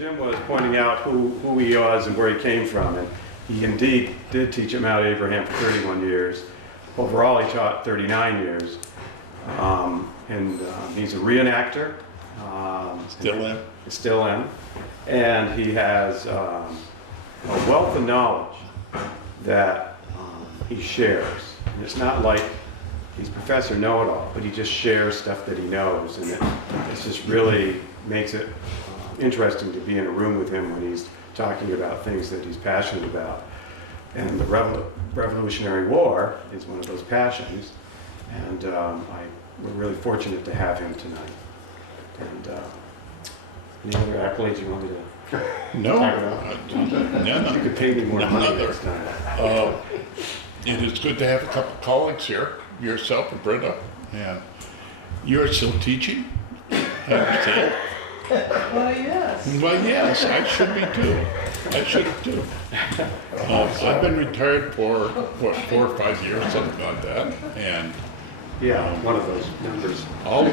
Jim was pointing out who he was and where he came from, and he indeed did teach at Mount Abraham for 31 years. Overall, he taught 39 years. He's a reenactor. Still in. Still in. And he has a wealth of knowledge that he shares. And it's not like he's Professor Know-It-All, but he just shares stuff that he knows. And it just really makes it interesting to be in a room with him when he's talking about things that he's passionate about. And the Revolutionary War is one of those passions. And we're really fortunate to have him tonight. And any other accolades you want me to No, talk about? no. You could pay me more money next time. It is good to have a couple of colleagues here, yourself and Brenda, and you're still teaching, I understand. Well, yes. Well, yes, I should be too. I should too. I've been retired for, what, 4 or 5 years, something like that, and Yeah, one of those numbers. all,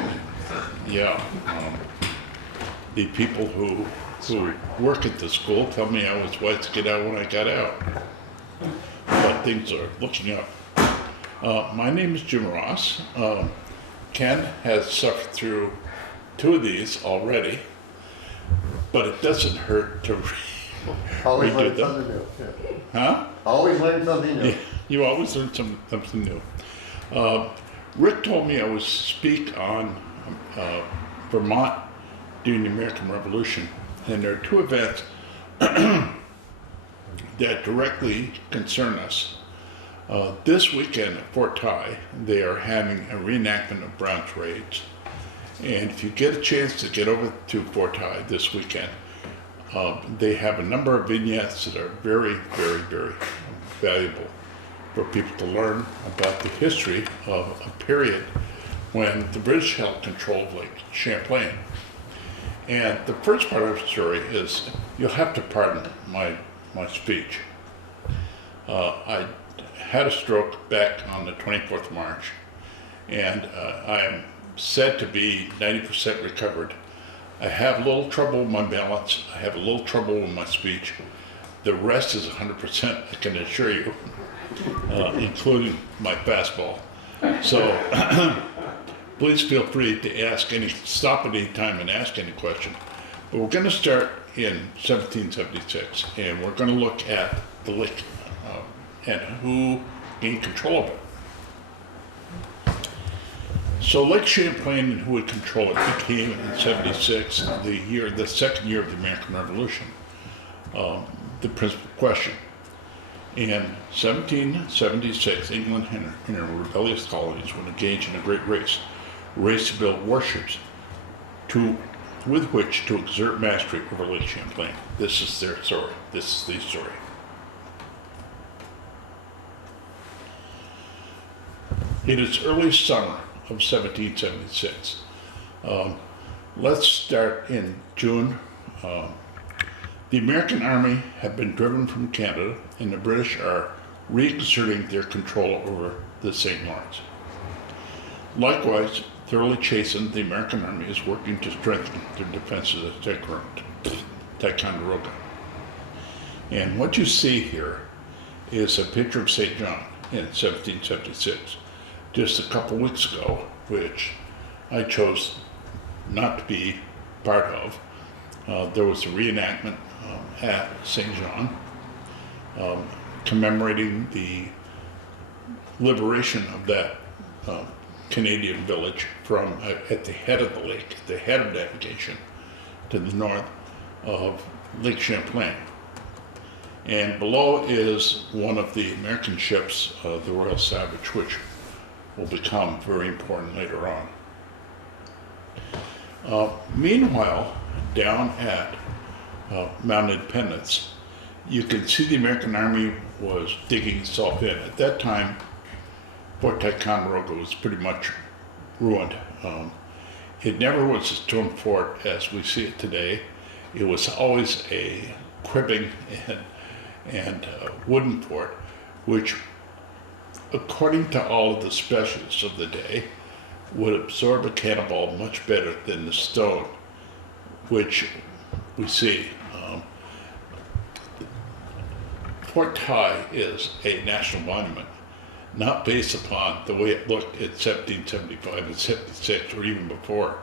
yeah. The people who work at the school tell me I was wise to get out when I got out. But things are looking up. My name is Jim Ross. Ken has suffered through 2 of these already, but it doesn't hurt to Always redo learn them. something new. Yeah. Huh? Always learn something new. Yeah, you always learn something new. Rick told me I would speak on Vermont during the American Revolution, and there are 2 events that directly concern us. This weekend at Fort Ty, they are having a reenactment of Brown's Raids. And if you get a chance to get over to Fort Ty this weekend, they have a number of vignettes that are very, very, very valuable for people to learn about the history of a period when the British held control of Lake Champlain. And the first part of the story is, you'll have to pardon my speech. I had a stroke back on the 24th of March, and I am said to be 90% recovered. I have a little trouble with my balance. I have a little trouble with my speech. The rest is 100%, I can assure you, including my fastball. So please feel free to stop at any time and ask any question. But we're going to start in 1776, and we're going to look at the lake and who gained control of it. So Lake Champlain and who would control it became in 76, the second year of the American Revolution, the principal question. In 1776, England and her rebellious colonies would engage in a great race to build warships with which to exert mastery over Lake Champlain. This is their story. This is the story. It is early summer of 1776. Let's start in June. The American Army had been driven from Canada, and the British are reexerting their control over the St. Lawrence. Likewise, thoroughly chastened, the American Army is working to strengthen their defenses at Ticonderoga. And what you see here is a picture of St. John in 1776. Just a couple weeks ago, which I chose not to be part of, there was a reenactment at St. John commemorating the liberation of that Canadian village from at the head of the lake, at the head of navigation to the north of Lake Champlain. And below is one of the American ships, the Royal Savage, which will become very important later on. Meanwhile, down at Mount Independence, you can see the American Army was digging itself in. At that time, Fort Ticonderoga was pretty much ruined. It never was a stone fort as we see it today. It was always a cribbing and wooden fort, which, according to all of the specialists of the day, would absorb a cannonball much better than the stone, which we see. Fort Ty is a national monument, not based upon the way it looked in 1775 and 76 or even before,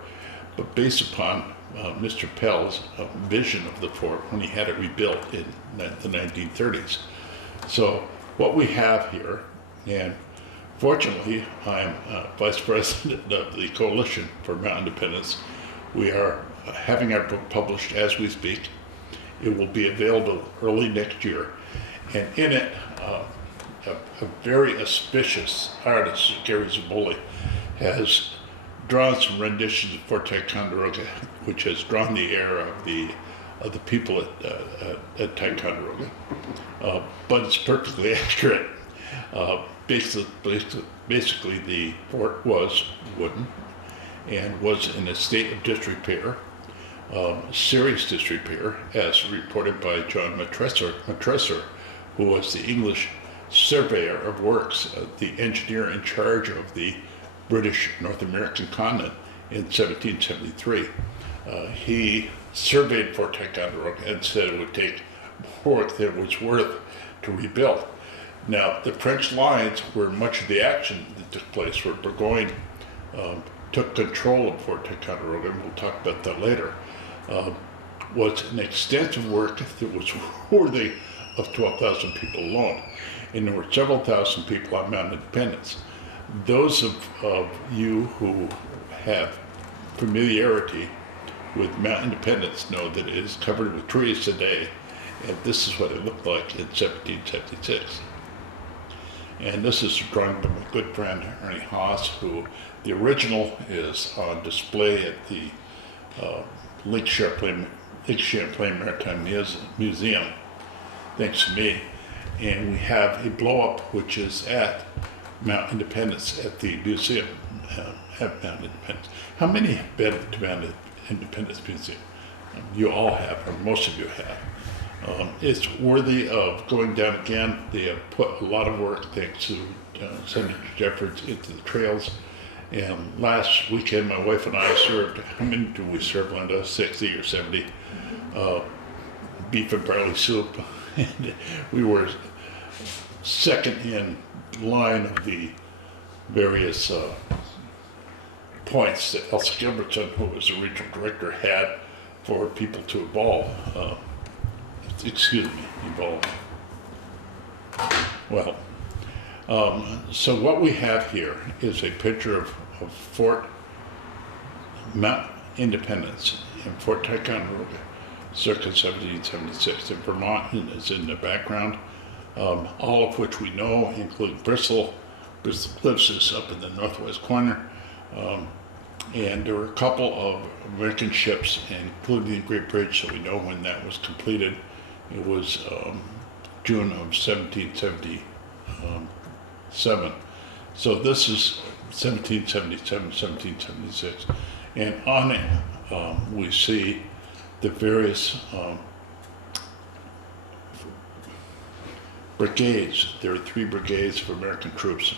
but based upon Mr. Pell's vision of the fort when he had it rebuilt in the 1930s. So what we have here, and fortunately I'm vice president of the Coalition for Mountain Independence. We are having our book published as we speak. It will be available early next year. And in it, a very auspicious artist, Gary Zaboli, has drawn some renditions of Fort Ticonderoga, which has drawn the air of the people at Ticonderoga. But it's perfectly accurate. Basically, the fort was wooden and was in a state of disrepair, serious disrepair, as reported by John Matresser, who was the English surveyor of works, the engineer in charge of the British North American continent in 1773. He surveyed Fort Ticonderoga and said it would take more than it was worth to rebuild. Now, the French lines, where much of the action that took place, where Burgoyne took control of Fort Ticonderoga, and we'll talk about that later, was an extensive work that was worthy of 12,000 people alone. And there were several thousand people on Mount Independence. Those of you who have familiarity with Mount Independence know that it is covered with trees today, and this is what it looked like in 1776. And this is a drawing by my good friend Ernie Haas, who the original is on display at the Lake Champlain Maritime Museum, thanks to me. And we have a blow-up which is at Mount Independence at the museum at Mount Independence. How many have been to Mount Independence Museum? You all have, or most of you have. It's worthy of going down again. They have put a lot of work, thanks to Senator Jeffords, into the trails. And last weekend, my wife and I served, how many do we serve, Linda? 60 or 70, beef and barley soup. And we were second in line of the various points that Elsa Gilbertson, who was the regional director, had for people to evolve. Well, so what we have here is a picture of Fort Mount Independence in Fort Ticonderoga, circa 1776. And Vermont is in the background, all of which we know, including Bristol. Bristol Cliffs is up in the northwest corner. And there were a couple of American ships, including the Great Bridge, so we know when that was completed. It was June of 1777. So this is 1777, 1776. And on it, we see the various brigades. There are 3 brigades of American troops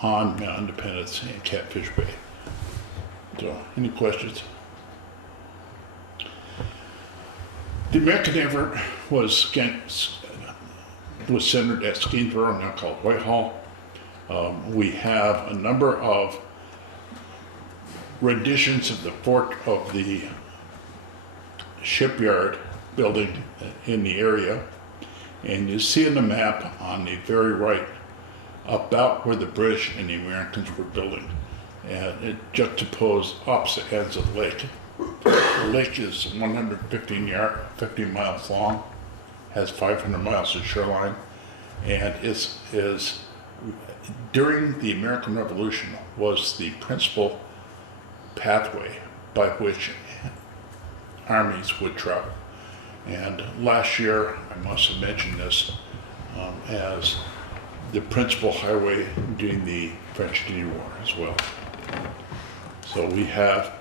on Mount Independence and Catfish Bay. So, any questions? The American effort was centered at Skenesboro, now called Whitehall. We have a number of renditions of the shipyard building in the area, and you see in the map on the very right about where the British and the Americans were building, and it juxtaposed opposite ends of the lake. The lake is 115 miles long, has 500 miles of shoreline, and is during the American Revolution was the principal pathway by which armies would travel. And last year, I must have mentioned this as the principal highway during the French-Indian War as well. So we have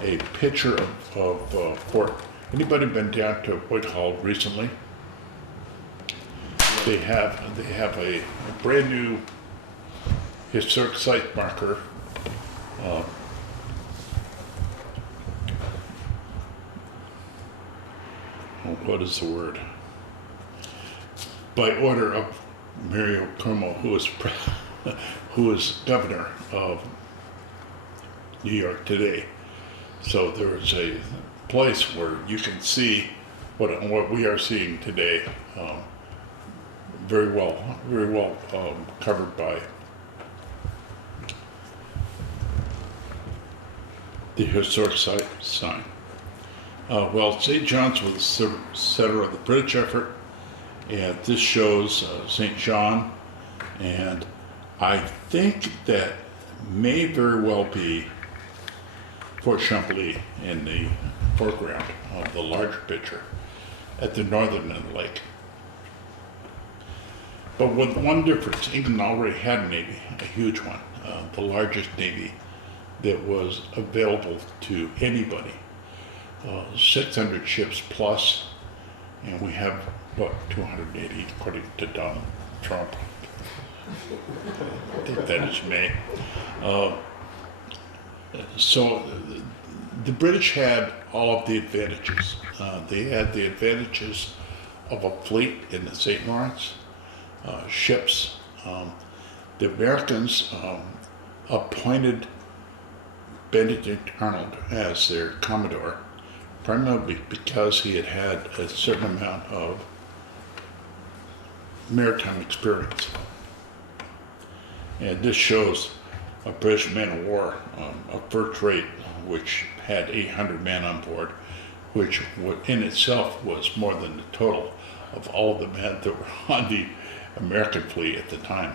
a picture of Fort. Anybody been down to Whitehall recently? They have a brand new historic site marker. what is the word? By order of Mario Cuomo, who is governor of New York today. So there is a place where you can see what we are seeing today, very well covered by the historic site sign. Well, St. John's was the center of the British effort, and this shows St. John, and I think that may very well be Fort Chambly in the foreground of the larger picture at the northern end of the lake. But with one difference, England already had a navy, a huge one, the largest navy that was available to anybody. 600 ships plus, and we have, what, 280 according to Donald Trump. I think that is May. So the British had all of the advantages. They had the advantages of a fleet in the St. Lawrence, ships. The Americans appointed Benedict Arnold as their commodore, primarily because he had had a certain amount of maritime experience. And this shows a British man of war, a first rate, which had 800 men on board, which in itself was more than the total of all the men that were on the American fleet at the time.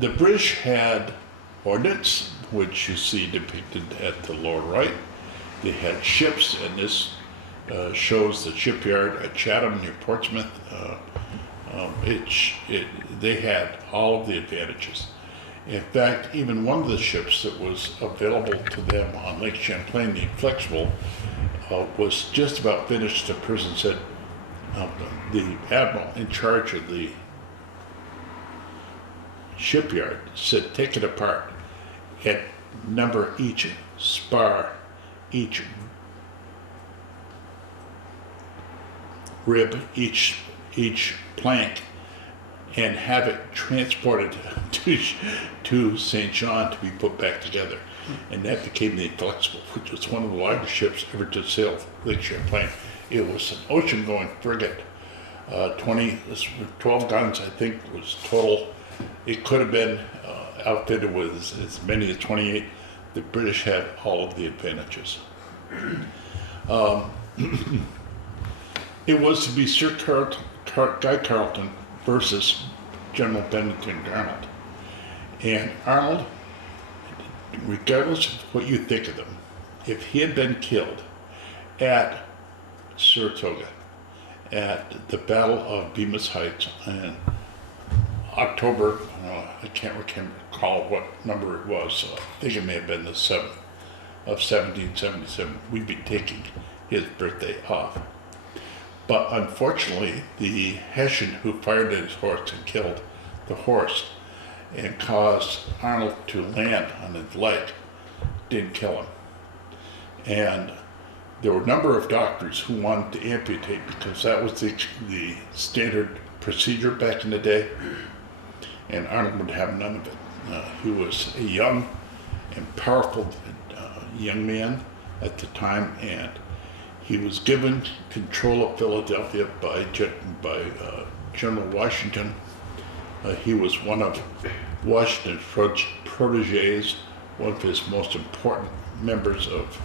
The British had ordnance, which you see depicted at the lower right. They had ships, and this shows the shipyard at Chatham near Portsmouth. They had all of the advantages. In fact, even one of the ships that was available to them on Lake Champlain, the Flexible, was just about finished. The person said, the admiral in charge of the shipyard said, take it apart and number each spar, each rib, each plank, and have it transported to St. John to be put back together. And that became the Flexible, which was one of the largest ships ever to sail Lake Champlain. It was an ocean-going frigate. 12 guns, I think, was total. It could have been outfitted with as many as 28. The British had all of the advantages. It was to be Sir Guy Carleton versus General Benedict Arnold. And Arnold, regardless of what you think of him, if he had been killed at Saratoga, at the Battle of Bemis Heights in October, I can't recall what number it was, I think it may have been the 7th of 1777, we'd be taking his birthday off. But unfortunately, the Hessian who fired at his horse and killed the horse and caused Arnold to land on his leg didn't kill him. And there were a number of doctors who wanted to amputate because that was the standard procedure back in the day, and Arnold would have none of it. He was a young and powerful young man at the time, and he was given control of Philadelphia by General Washington. He was one of Washington's proteges, one of his most important members of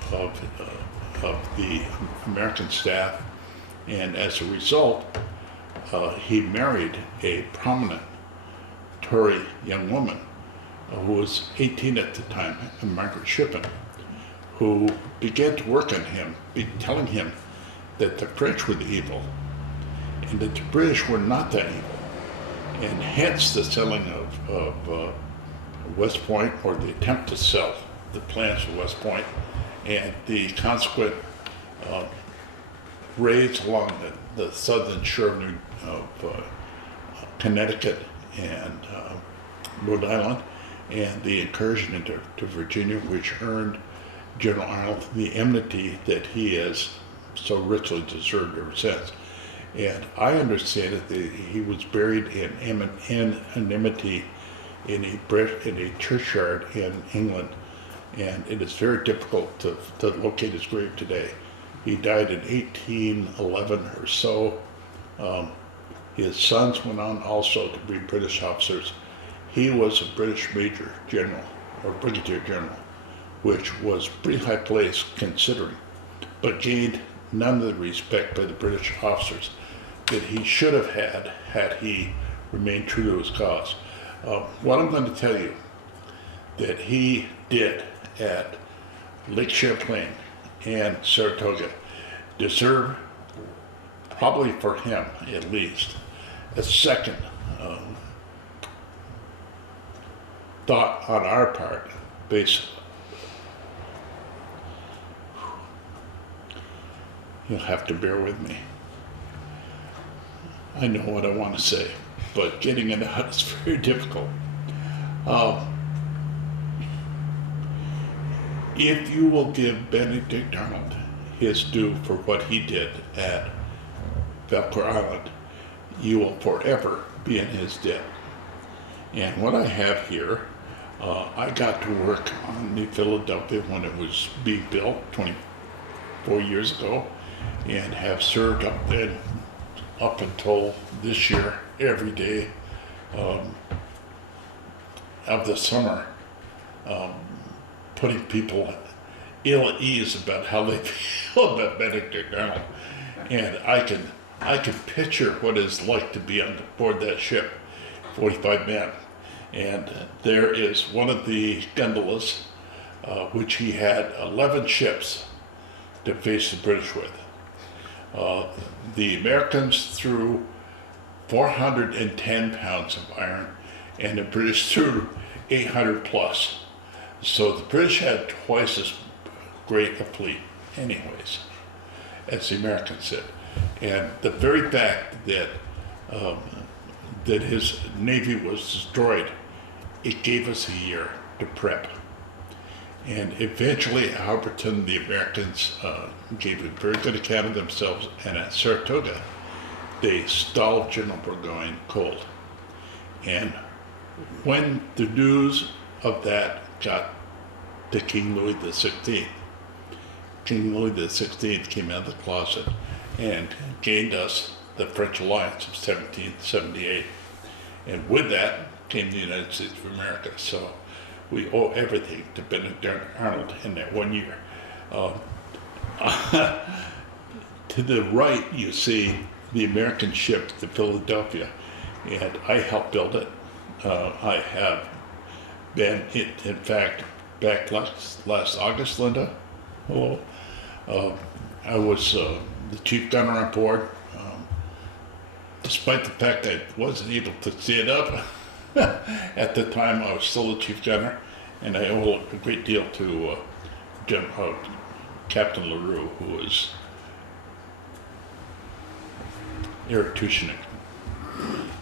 the American staff, and as a result, he married a prominent Tory young woman who was 18 at the time, Margaret Shippen, who began to work on him, telling him that the French were the evil and that the British were not that evil, and hence the selling of West Point, or the attempt to sell the plans for West Point, and the consequent raids along the southern shore of Connecticut and Rhode Island, and the incursion into Virginia, which earned General Arnold the enmity that he has so richly deserved ever since. And I understand that he was buried in anonymity in a churchyard in England, and it is very difficult to locate his grave today. He died in 1811 or so. His sons went on also to be British officers. He was a British Major General, or Brigadier General, which was pretty high place considering, but gained none of the respect by the British officers that he should have had he remained true to his cause. What I'm going to tell you that he did at Lake Champlain and Saratoga deserve, probably for him at least, a second thought on our part, based. You'll have to bear with me. I know what I want to say, but getting it out is very difficult. If you will give Benedict Arnold his due for what he did at Valcour Island, you will forever be in his debt. And what I have here, I got to work on the Philadelphia when it was being built 24 years ago, and have served up until this year every day of the summer, putting people ill at ease about how they feel about Benedict Arnold. And I can picture what it's like to be on board that ship, 45 men. And there is one of the gondolas, which he had 11 ships to face the British with. The Americans threw 410 pounds of iron, and the British threw 800 plus. So the British had twice as great a fleet anyways, as the Americans did. And the very fact that that his navy was destroyed, it gave us a year to prep. And eventually, Alberton, the Americans, gave a very good account of themselves, and at Saratoga, they stalled General Burgoyne cold. And when the news of that got to King Louis XVI, King Louis XVI came out of the closet and gained us the French alliance of 1778. And with that came the United States of America. So we owe everything to Benedict Arnold in that 1 year. To the right, you see the American ship, the Philadelphia, and I helped build it. I have been, in fact, back last August, Linda. Hello. I was the chief gunner on board. Despite the fact that I wasn't able to stand up at the time, I was still the chief gunner, and I owe a great deal to Captain LaRue, who was Eritrean.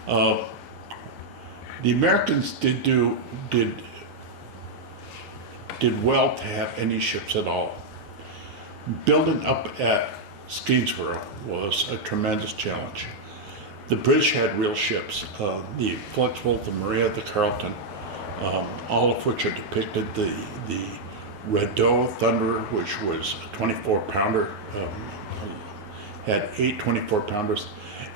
The Americans did well to have any ships at all. Building up at Skeensboro was a tremendous challenge. The British had real ships, the Flexible, the Maria, the Carleton, all of which are depicted. The Rideau Thunderer, which was a 24-pounder, had 8 24-pounders,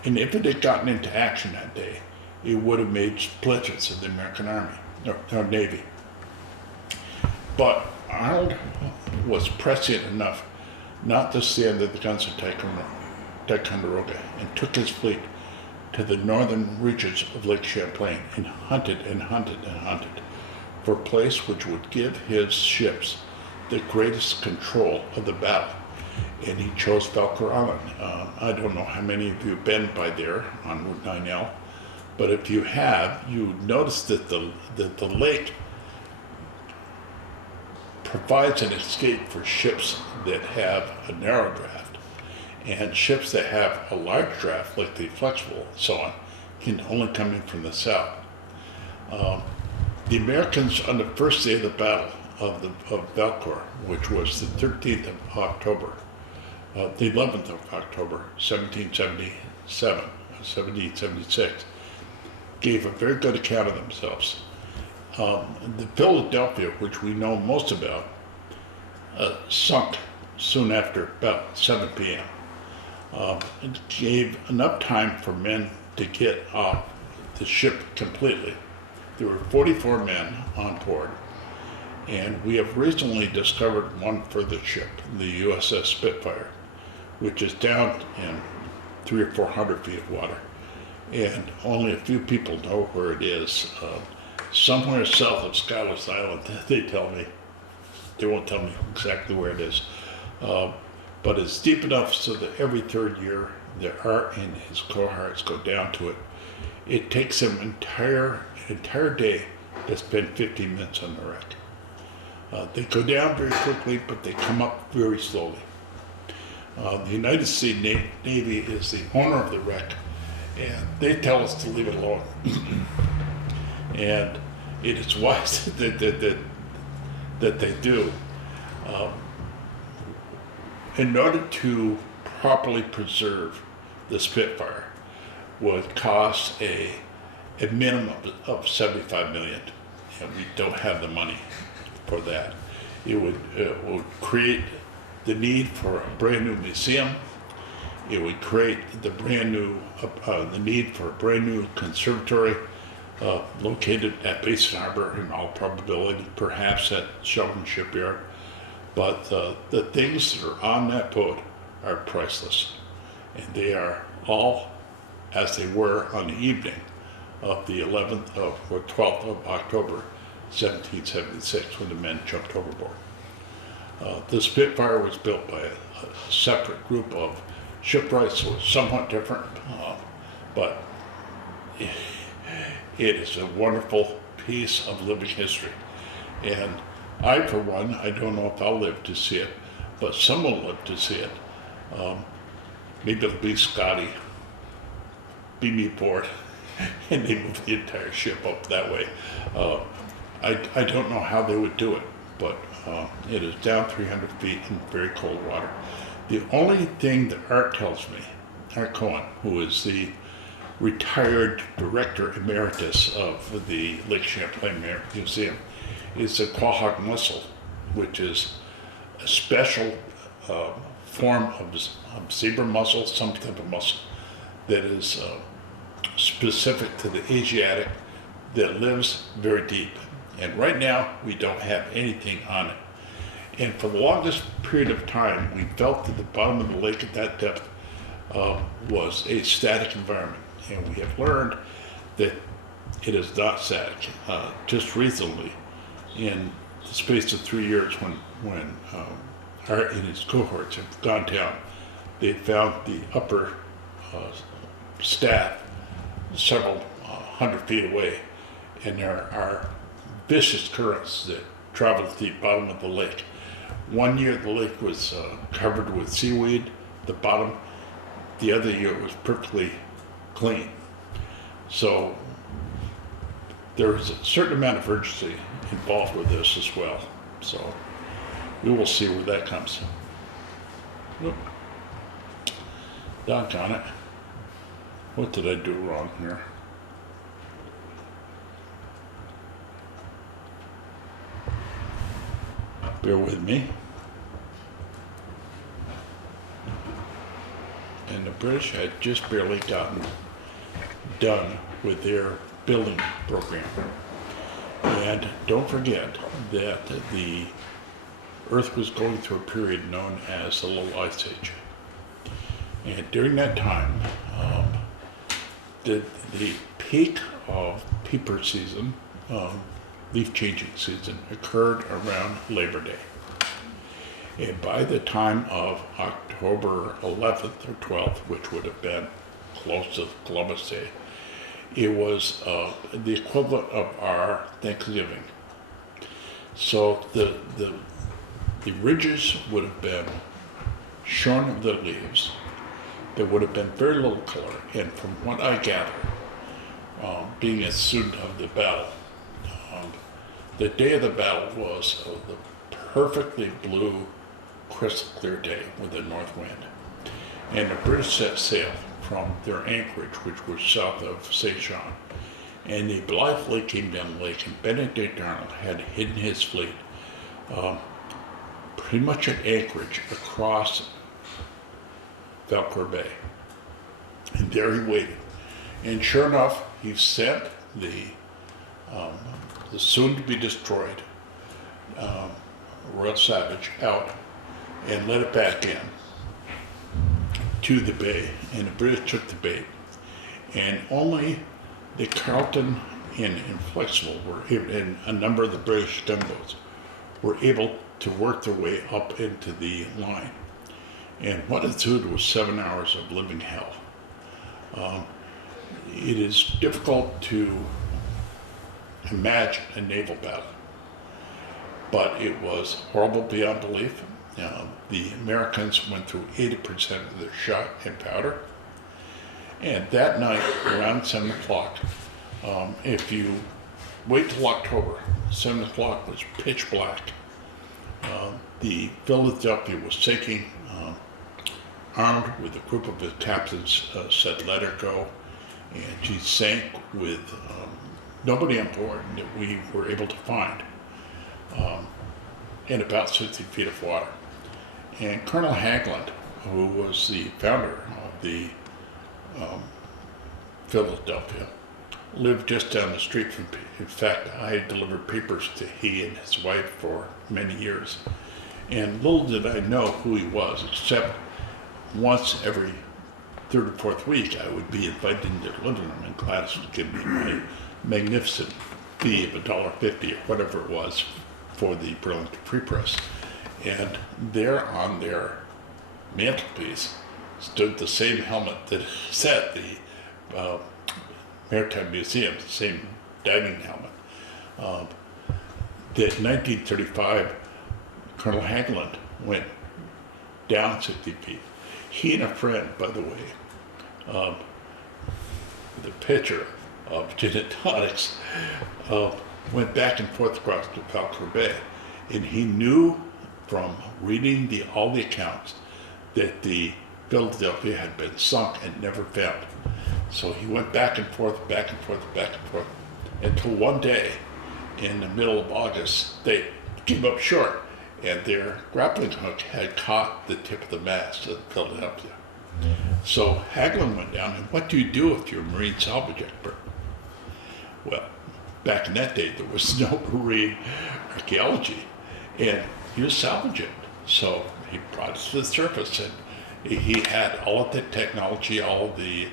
and if it had gotten into action that day, it would have made splinters of the American Army, or Navy. But Arnold was prescient enough not to stand at the guns of Ticonderoga, and took his fleet to the northern reaches of Lake Champlain and hunted and hunted and hunted for a place which would give his ships the greatest control of the battle. And he chose Valcour Island. I don't know how many of you have been by there on Route 9L, but if you have, you notice that the lake provides an escape for ships that have a narrow draft, and ships that have a large draft, like the Flexible and so on, can only come in from the south. The Americans, on the first day of the battle, of Valcour, which was the 13th of October, the 11th of October, 1776, gave a very good account of themselves. The Philadelphia, which we know most about, sunk soon after about 7 p.m. It gave enough time for men to get off the ship completely. There were 44 men on board, and we have recently discovered one further ship, the USS Spitfire, which is down in 300 or 400 feet of water, and only a few people know where it is. Somewhere south of Scotland Island, they tell me. They won't tell me exactly where it is. But it's deep enough so that every third year the Art and his cohorts go down to it. It takes them an entire day to spend 15 minutes on the wreck. They go down very quickly, but they come up very slowly. The United States Navy is the owner of the wreck, and they tell us to leave it alone. And it is wise that they do. In order to properly preserve the Spitfire would cost a minimum of $75 million, and we don't have the money for that. It would create the need for a brand new museum. It would create the need for a brand new conservatory located at Basin Harbor in all probability, perhaps at Shelburne Shipyard. But the things that are on that boat are priceless, and they are all as they were on the evening of the 11th or 12th of October, 1776, when the men jumped overboard. The Spitfire was built by a separate group of shipwrights, so it's somewhat different, but it is a wonderful piece of living history. And I, for one, I don't know if I'll live to see it, but someone will live to see it. Maybe it'll be Scotty, be me board, and they move the entire ship up that way. I don't know how they would do it, but it is down 300 feet in very cold water. The only thing that Art tells me, Art Cohen, who is the retired director emeritus of the Lake Champlain Museum, is the quahog mussel, which is a special form of zebra mussel, some type of mussel that is specific to the Asiatic, that lives very deep. And right now, we don't have anything on it. And for the longest period of time, we felt that the bottom of the lake at that depth was a static environment. And we have learned that it is not static. Just recently, in the space of 3 years, when Art and his cohorts have gone down, they found the upper staff several hundred feet away, and there are vicious currents that travel to the bottom of the lake. One year the lake was covered with seaweed, the bottom. The other year it was perfectly clean. So there is a certain amount of urgency involved with this as well. So we will see where that comes. Oop. Doggone it. What did I do wrong here? Bear with me. And the British had just barely gotten done with their building program. And don't forget that the Earth was going through a period known as the Little Ice Age. And during that time, the peak of peeper season, leaf changing season, occurred around Labor Day. And by the time of October 11th or 12th, which would have been close to Columbus Day, it was the equivalent of our Thanksgiving. So the ridges would have been shorn of their leaves. There would have been very little color. And from what I gather, being a student of the battle, The day of the battle was the perfectly blue, crystal clear day with a north wind. And the British set sail from their anchorage, which was south of St. John. And they blithely came down the lake, and Benedict Arnold had hidden his fleet pretty much at anchorage across Valcour Bay. And there he waited. And sure enough, he sent the soon-to-be destroyed Royal Savage out and let it back in to the bay. And the British took the bait. And only the Carleton and Inflexible and a number of the British gunboats were able to work their way up into the line. And what ensued was 7 hours of living hell. It is difficult to imagine a naval battle, but it was horrible beyond belief. The Americans went through 80% of their shot and powder. And that night, around 7 o'clock, if you wait till October, 7 o'clock was pitch black. The Philadelphia was sinking. Arnold, with a group of his captains, said, "Let her go." And she sank with nobody on board that we were able to find, in about 60 feet of water. And Colonel Haglund, who was the founder of the Philadelphia, lived just down the street from me. In fact, I had delivered papers to he and his wife for many years. And little did I know who he was, except once every third or fourth week, I would be invited into their living room, and Gladys would give me my magnificent fee of $1.50 or whatever it was for the Burlington Free Press. And there on their mantelpiece stood the same helmet that is at the Maritime Museum, the same diving helmet. That in 1935, Colonel Haglund went down 60 feet. He and a friend, by the way, the pitcher of gin and tonics, went back and forth across the Valcour Bay. And he knew from reading all the accounts that the Philadelphia had been sunk and never found. So he went back and forth, back and forth, back and forth, until one day in the middle of August, they came up short, and their grappling hook had caught the tip of the mast of the Philadelphia. So Haglund went down, and what do you do if you're a marine salvage expert? Well, back in that day, there was no marine archaeology, and he was salvaging. So he brought it to the surface, and he had all of the technology, all of the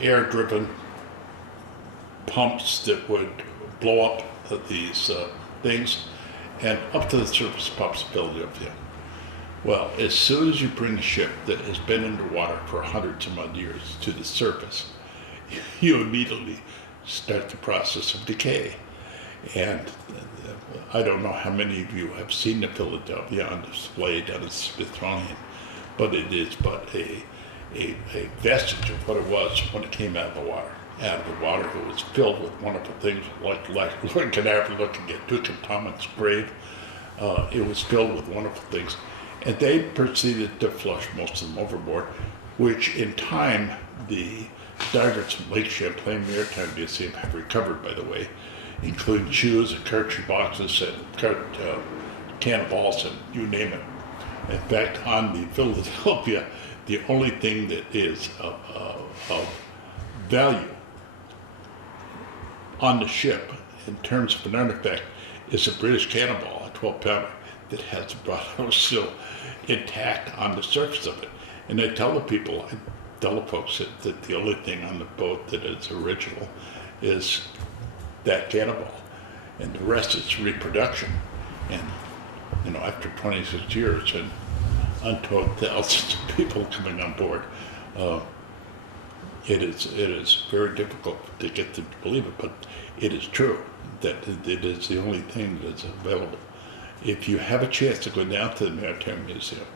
air-driven pumps that would blow up these things, and up to the surface pumps of Philadelphia. Well, as soon as you bring a ship that has been underwater for hundreds of odd years to the surface, you immediately start the process of decay. And I don't know how many of you have seen the Philadelphia on display down at the Smithsonian, but it is but a vestige of what it was when it came out of the water. Out of the water, it was filled with wonderful things, like Lord Cadaver looking at Tutankhamun's grave. It was filled with wonderful things. And they proceeded to flush most of them overboard, which in time the divers from Lake Champlain Maritime Museum have recovered, by the way, including shoes and cartridge boxes and cannonballs and you name it. In fact, on the Philadelphia, the only thing that is of value on the ship in terms of an artifact is a British cannonball, a 12-pounder, that has the bottom still intact on the surface of it. And I tell the people, I tell the folks that the only thing on the boat that is original is that cannonball, and the rest is reproduction. And you know, after 26 years and untold thousands of people coming on board, it is very difficult to get them to believe it, but it is true that it is the only thing that's available. If you have a chance to go down to the Maritime Museum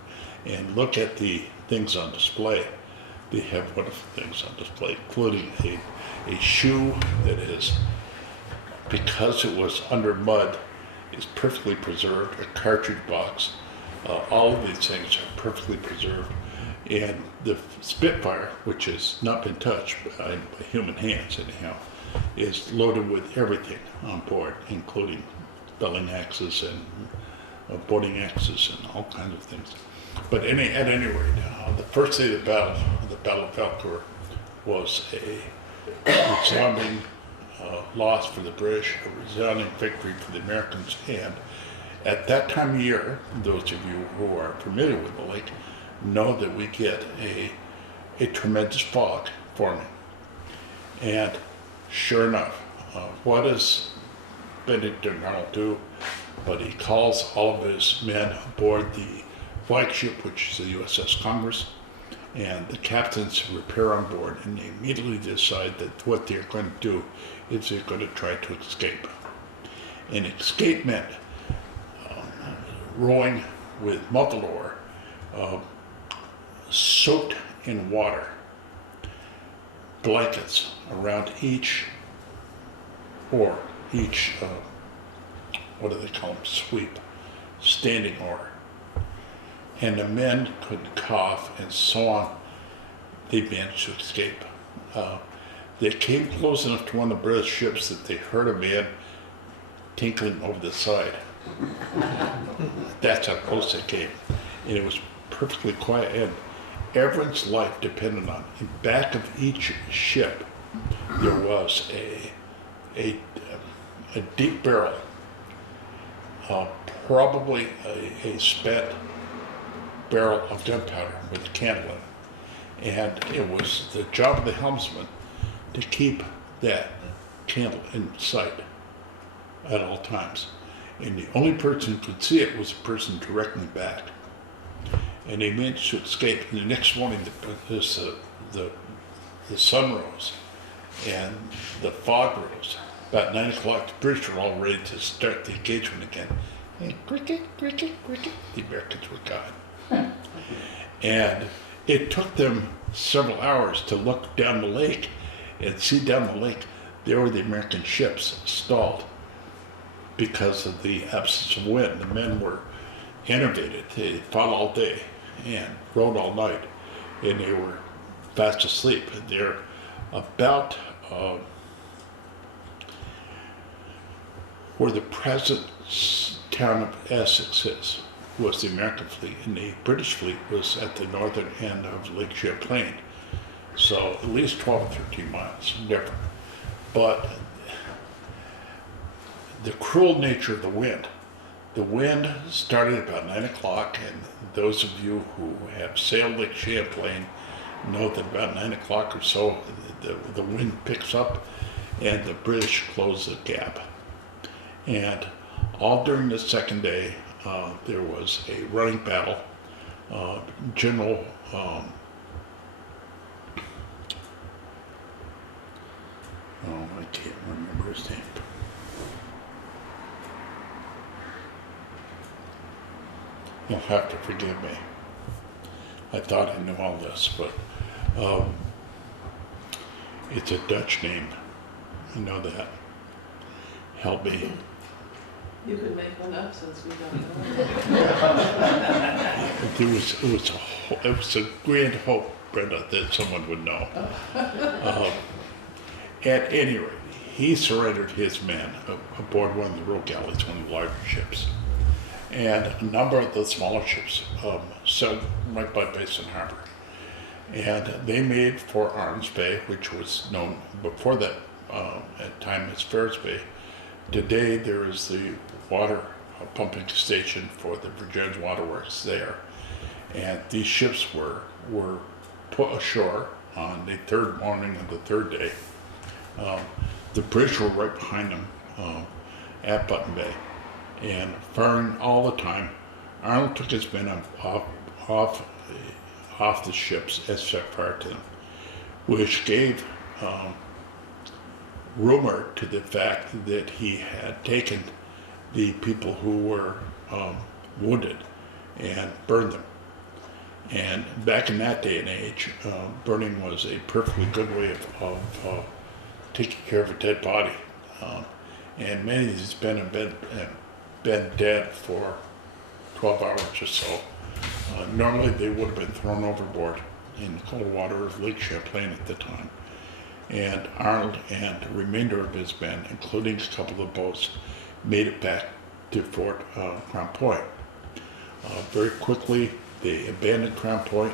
and look at the things on display, they have wonderful things on display, including a shoe that is because it was under mud, is perfectly preserved. A cartridge box, all of these things are perfectly preserved. And the Spitfire, which has not been touched by human hands anyhow, is loaded with everything on board, including felling axes and boarding axes and all kinds of things. But at any rate, the first day of the Battle of Valcour, was a resounding loss for the British, a resounding victory for the Americans. And at that time of year, those of you who are familiar with the lake know that we get a tremendous fog forming. And sure enough, what does Benedict Arnold do? But he calls all of his men aboard the flagship, which is the USS Congress, and the captains repair on board, and they immediately decide that what they're going to do is they're going to try to escape. And escape meant rowing with muffled oar, soaked in water, blankets around each oar, each, what do they call them, sweep, standing oar. And the men could cough and so on. They managed to escape. They came close enough to one of the British ships that they heard a man tinkling over the side. That's how close they came. And it was perfectly quiet, and everyone's life depended on it. In back of each ship, there was a deep barrel, probably a spent barrel of gunpowder with a candle in it. And it was the job of the helmsman to keep that candle in sight at all times. And the only person who could see it was the person directly back. And they managed to escape. And the next morning, the sun rose and the fog rose. About 9 o'clock, the British were all ready to start the engagement again. And cricket, cricket, cricket, the Americans were gone. And it took them several hours to look down the lake and see down the lake, there were the American ships stalled because of the absence of wind. The men were enervated. They fought all day and rode all night, and they were fast asleep. And they're about where the present town of Essex is, was the American fleet, and the British fleet was at the northern end of Lake Champlain. So at least 12 or 13 miles different. But the cruel nature of the wind started about 9 o'clock, and those of you who have sailed Lake Champlain know that about 9 o'clock or so, the wind picks up and the British close the gap. And all during the second day, there was a running battle. General I can't remember his name. You'll have to forgive me. I thought I knew all this, but it's a Dutch name. I know that. Help me. You could make one up since we don't know. It was a grand hope, Brenda, that someone would know. At any rate, he surrendered his men aboard one of the rogue galleys, one of the larger ships. And a number of the smaller ships sailed right by Basin Harbor. And they made for Arms Bay, which was known before that at time as Ferris Bay. Today there is the water pumping station for the Virginia's Waterworks there. And these ships were put ashore on the third morning of the third day. The British were right behind them at Button Bay and firing all the time. Arnold took his men off the ships and set fire to them, which gave rumor to the fact that he had taken the people who were wounded and burned them. And back in that day and age, burning was a perfectly good way of taking care of a dead body. and many of these men have been dead for 12 hours or so. Normally they would have been thrown overboard in the cold water of Lake Champlain at the time. And Arnold and the remainder of his men, including a couple of boats, made it back to Fort Crown Point. Very quickly, they abandoned Crown Point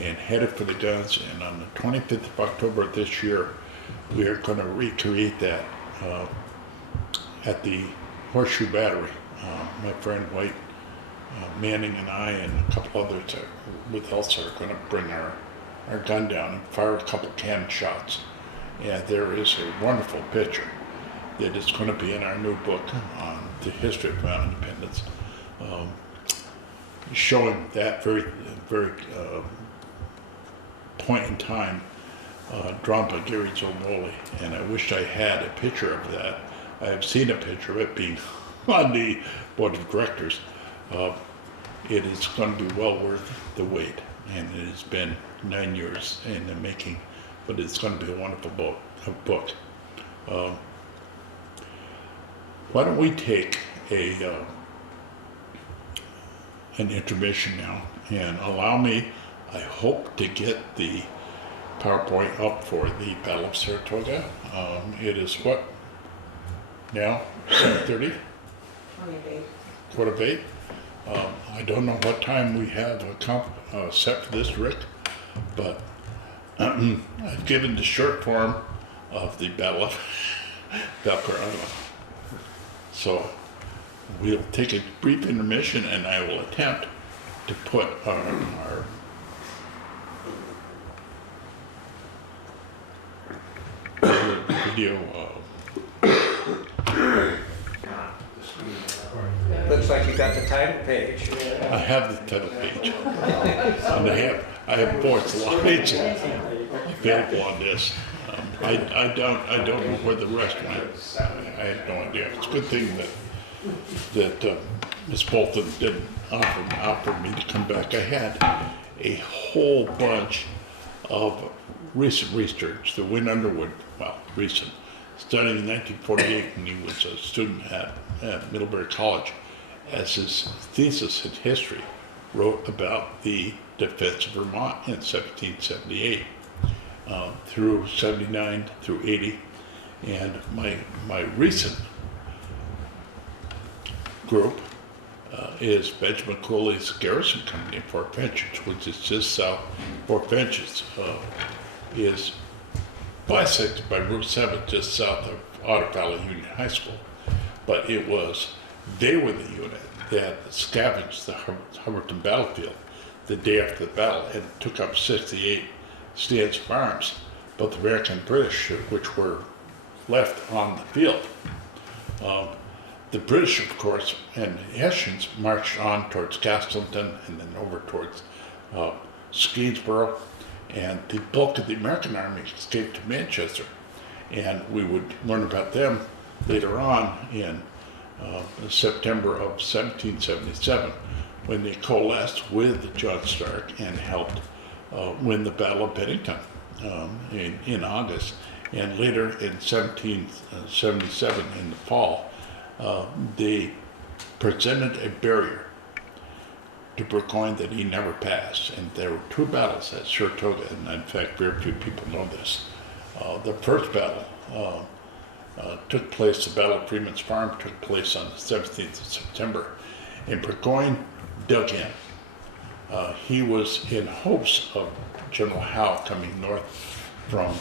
and headed for the guns. And on the 25th of October of this year, we are going to recreate that at the Horseshoe Battery. My friend White Manning and I and a couple others with us are going to bring our gun down and fire a couple cannon shots. And there is a wonderful picture that is going to be in our new book on the history of Mount Independence, showing that very point in time, drawn by Gary Zolmoli. And I wish I had a picture of that. I have seen a picture of it being on the board of directors. It is going to be well worth the wait, and it has been 9 years in the making, but it's going to be a wonderful book. Why don't we take an intermission now, and allow me, I hope to get the PowerPoint up for the Battle of Saratoga. It is what now, 7:30? 8:15. I don't know what time we have set for this, Rick, but I've given the short form of the Battle of Valparaiso. So we'll take a brief intermission, and I will attempt to put our video. Looks like you got the title page. I have the title page, and I have both slides available on this. I don't know where the rest went. I have no idea. It's a good thing that Ms. Bolton didn't offer me to come back. I had a whole bunch of recent research that Win Underwood, recent, studying in 1948 when he was a student at Middlebury College, as his thesis in history, wrote about the defense of Vermont in 1778 through 79 through 80. And my recent group is Benjamin Cooley's Garrison Company in Fort Vengeance, which is just south. Fort Vengeance is bisected by Route 7 just south of Otter Valley Union High School. But they were the unit that scavenged the Hubbardton battlefield the day after the battle and took up 68 stands of arms, both American and British, which were left on the field. The British, of course, and the Hessians marched on towards Castleton and then over towards Skenesboro, and the bulk of the American army escaped to Manchester. And we would learn about them later on in September of 1777, when they coalesced with John Stark and helped win the Battle of Bennington in August. And later in 1777, in the fall, they presented a barrier to Burgoyne that he never passed. And there were two battles at Saratoga, and in fact, very few people know this. The first battle took place, the Battle of Freeman's Farm took place on the 17th of September, and Burgoyne dug in. He was in hopes of General Howe coming north from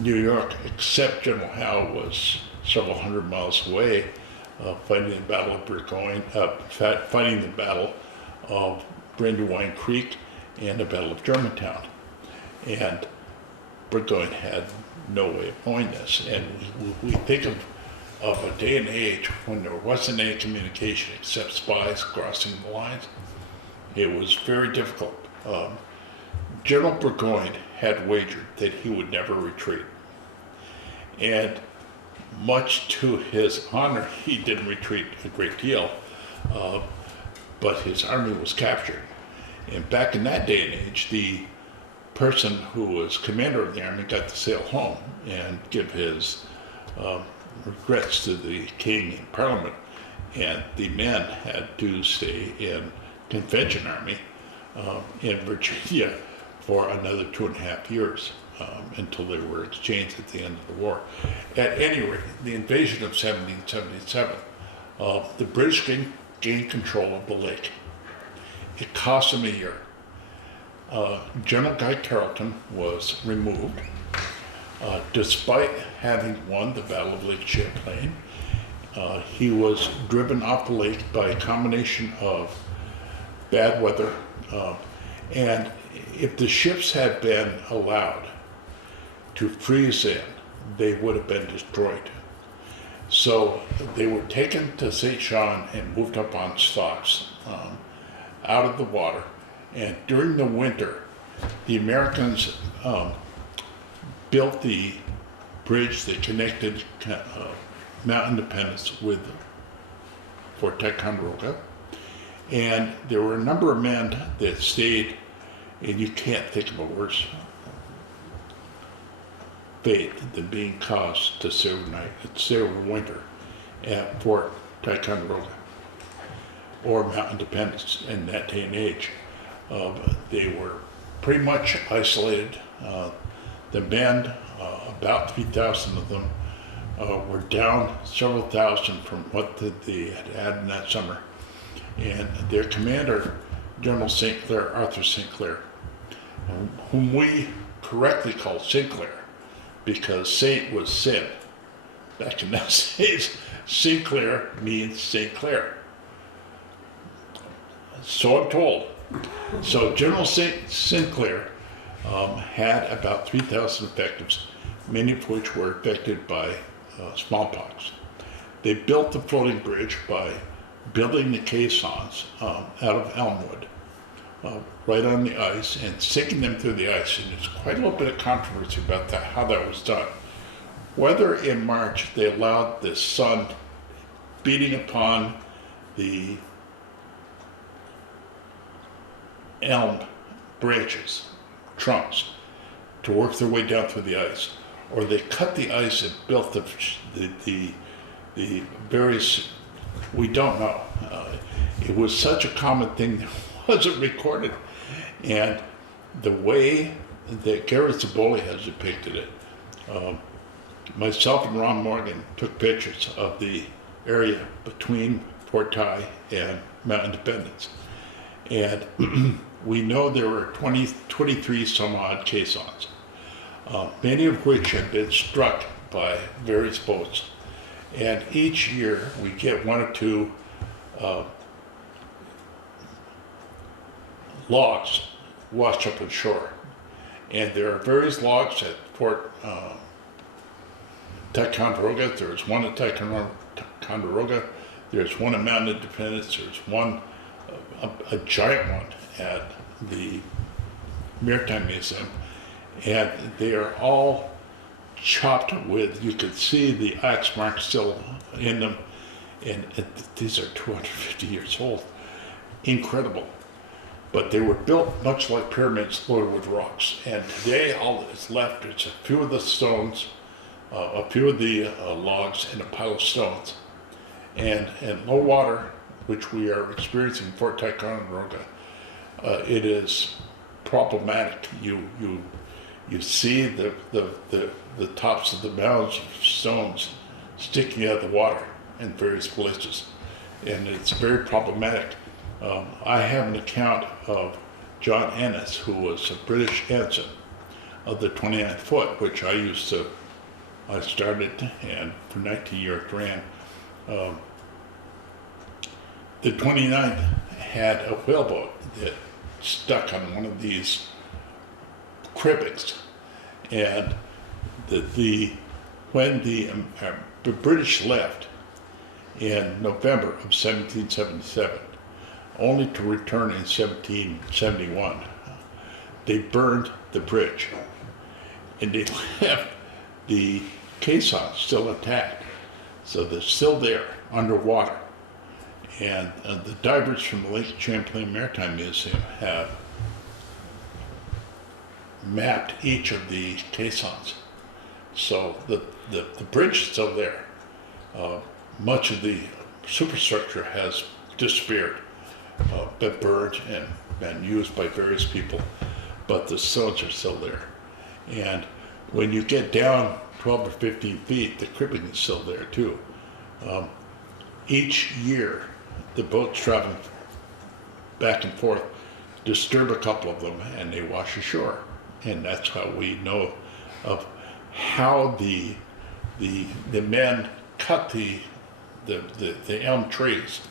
New York, except General Howe was several hundred miles away, fighting the Battle of Burgoyne, fighting the Battle of Brandywine Creek and the Battle of Germantown. And Burgoyne had no way of knowing this. And we think of a day and age when there wasn't any communication except spies crossing the lines. It was very difficult. General Burgoyne had wagered that he would never retreat. And much to his honor, he didn't retreat a great deal, but his army was captured. And back in that day and age, the person who was commander of the army got to sail home and give his regrets to the king and parliament, and the men had to stay in Convention Army in Virginia for another 2.5 years until they were exchanged at the end of the war. At any rate, the invasion of 1777, the British gained control of the lake. It cost them a year. General Guy Carleton was removed. Despite having won the Battle of Lake Champlain, he was driven off the lake by a combination of bad weather, and if the ships had been allowed to freeze in, they would have been destroyed. So they were taken to St. John and moved up on stocks out of the water. And during the winter, the Americans built the bridge that connected Mount Independence with Fort Ticonderoga. And there were a number of men that stayed, and you can't think of a worse fate than being caused to serve winter at Fort Ticonderoga or Mount Independence in that day and age. They were pretty much isolated. The men, about 3,000 of them, were down several thousand from what they had in that summer. And their commander, General St. Clair, Arthur St. Clair, whom we correctly called Sinclair, because Saint was sin. Back in those days, Sinclair means St. Clair. So I'm told. So General Sinclair had about 3,000 effectives, many of which were affected by smallpox. They built the floating bridge by building the caissons out of elmwood, right on the ice, and sinking them through the ice. And there's quite a little bit of controversy about that, how that was done. Whether in March they allowed the sun beating upon the elm branches, trunks, to work their way down through the ice, or they cut the ice and built the various, we don't know. It was such a common thing that wasn't recorded. And the way that Gary Zaboli has depicted it, myself and Ron Morgan took pictures of the area between Fort Ty and Mount Independence. And we know there were 23 some odd caissons, many of which had been struck by various boats. And each year we get one or two logs washed up on shore. And there are various logs at Fort Ticonderoga. There's one at Ticonderoga. There's one at Mount Independence. There's one, a giant one at the Maritime Museum. And they are all chopped with, you can see the axe marks still in them. And these are 250 years old. Incredible. But they were built much like pyramids loaded with rocks. And today all that's left is a few of the stones, a few of the logs, and a pile of stones. And low water, which we are experiencing in Fort Ticonderoga, it is problematic. You see the tops of the mounds of stones sticking out of the water in various places. And it's very problematic. I have an account of John Ennis, who was a British ensign of the 29th Foot, which I started and for 19 years ran. The 29th had a whaleboat that stuck on one of these cribbings, and when the British left in November of 1777, only to return in 1771, they burned the bridge, and they left the caissons still intact, so they're still there underwater. And the divers from the Lake Champlain Maritime Museum have mapped each of the caissons. So the bridge is still there. much of the superstructure has disappeared, been burned and been used by various people, but the stones are still there. And when you get down 12 or 15 feet, the cribbing is still there too. Each year, the boats traveling back and forth disturb a couple of them and they wash ashore. And that's how we know of how the men cut the elm trees.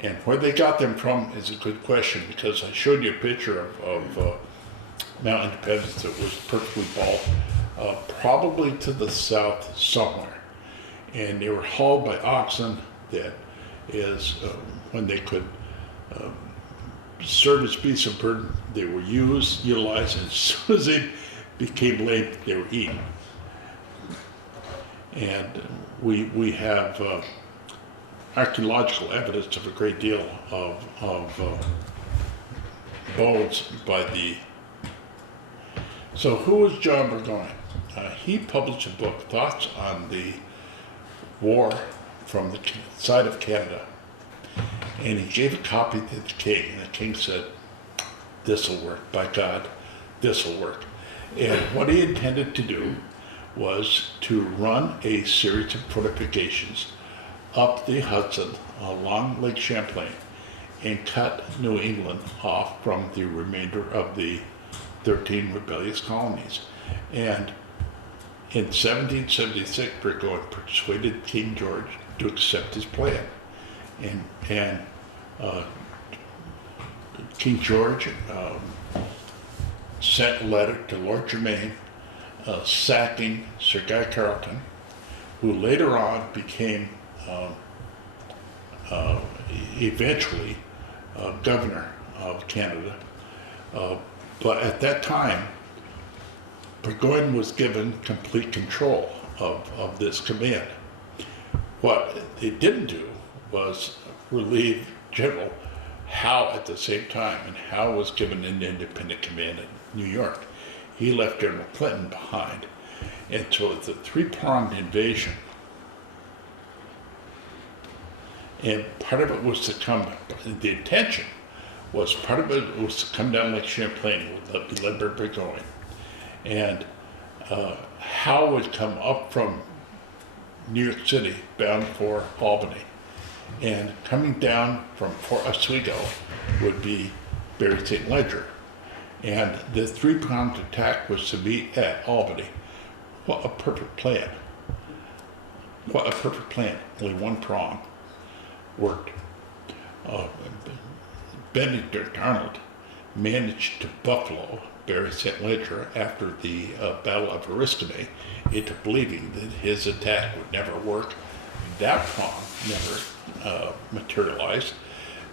And where they got them from is a good question, because I showed you a picture of Mount Independence that was perfectly bald, probably to the south somewhere. And they were hauled by oxen. That is when they could serve as beasts of burden. They were utilized, and as soon as they became lame, they were eaten. And we have archaeological evidence of a great deal of bones by the. So who was John Burgoyne? He published a book, Thoughts on the War from the side of Canada, and he gave a copy to the king, and the king said, "This'll work, by God, this'll work." And what he intended to do was to run a series of fortifications up the Hudson along Lake Champlain and cut New England off from the remainder of the 13 rebellious colonies. And in 1776, Burgoyne persuaded King George to accept his plan. And King George sent a letter to Lord Germain sacking Sir Guy Carleton, who later on became eventually governor of Canada. But at that time, Burgoyne was given complete control of this command. What they didn't do was relieve General Howe at the same time, and Howe was given an independent command in New York. He left General Clinton behind. And so it's a three-pronged invasion. And part of it was to come, the intention was, part of it was to come down Lake Champlain, be led by Burgoyne. And Howe would come up from New York City bound for Albany. And coming down from Fort Oswego would be Barry St. Ledger. And the three-pronged attack was to meet at Albany. What a perfect plan. What a perfect plan. Only one prong worked. Benedict Arnold managed to buffalo Barry St. Ledger after the Battle of Oriskany into believing that his attack would never work. That prong never materialized.